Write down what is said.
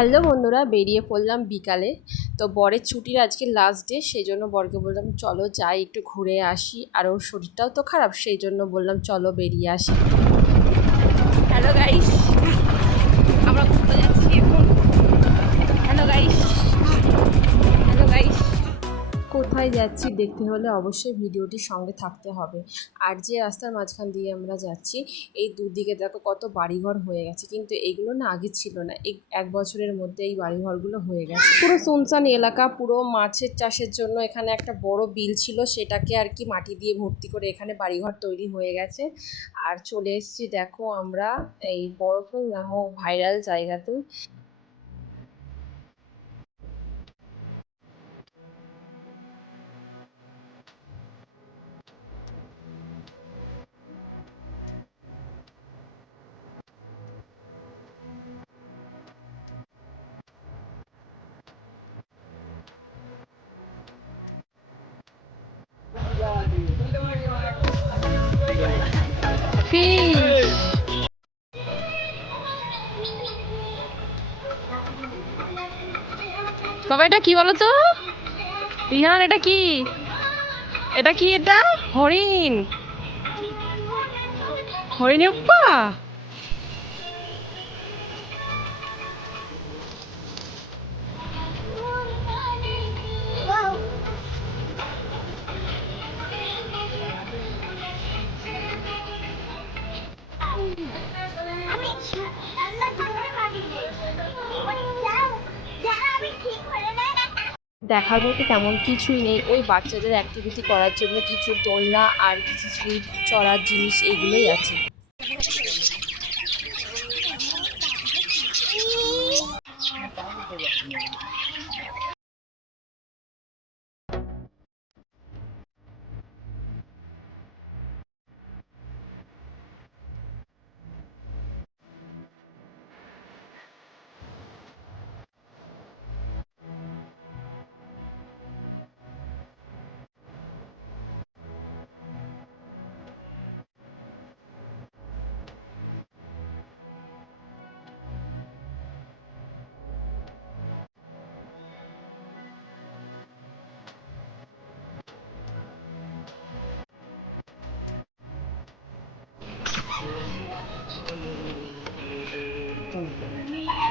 Hello বন্ধুরা, বেরিয়ে পড়লাম বিকালে। তো বরের ছুটির আজকে লাস্ট ডে সেই জন্য বরকে বললাম, চলো যাই, একটু ঘুরে আসি। আর ওর শরীরটাও তো খারাপ, সেই জন্য বললাম, চলো বেরিয়ে আসি। হ্যালো গাইস আমরা ঘুরতে যাচ্ছি এখন। কোথায় যাচ্ছি, দেখতে হলে অবশ্যই ভিডিওটির সঙ্গে থাকতে হবে। আর যে রাস্তার মাঝখান দিয়ে আমরা যাচ্ছি, এই দুদিকে দেখো কত বাড়িঘর হয়ে গেছে। কিন্তু এগুলো না আগে ছিল না। এই এক বছরের মধ্যে এই বাড়িঘরগুলো হয়ে গেছে। পুরো সুনসান এলাকা, পুরো মাছের চাষের জন্য এখানে একটা বড় বিল ছিল। সেটাকে আর কি মাটি দিয়ে ভর্তি করে এখানে বাড়িঘর তৈরি হয়ে গেছে। আর চলে এসেছি দেখো আমরা এই বরফ ভাইরাল জায়গাতে বাবা এটা কি বলো তো? রিহান এটা কি? এটা কি এটা? হরিণ। হরিণ উপ্পা দেখার মতো তেমন কিছুই নেই। ওই বাচ্চাদের অ্যাক্টিভিটি করার জন্য কিছু দোলনা আর কিছু স্লিপ চড়ার জিনিস এগুলোই আছে। うん。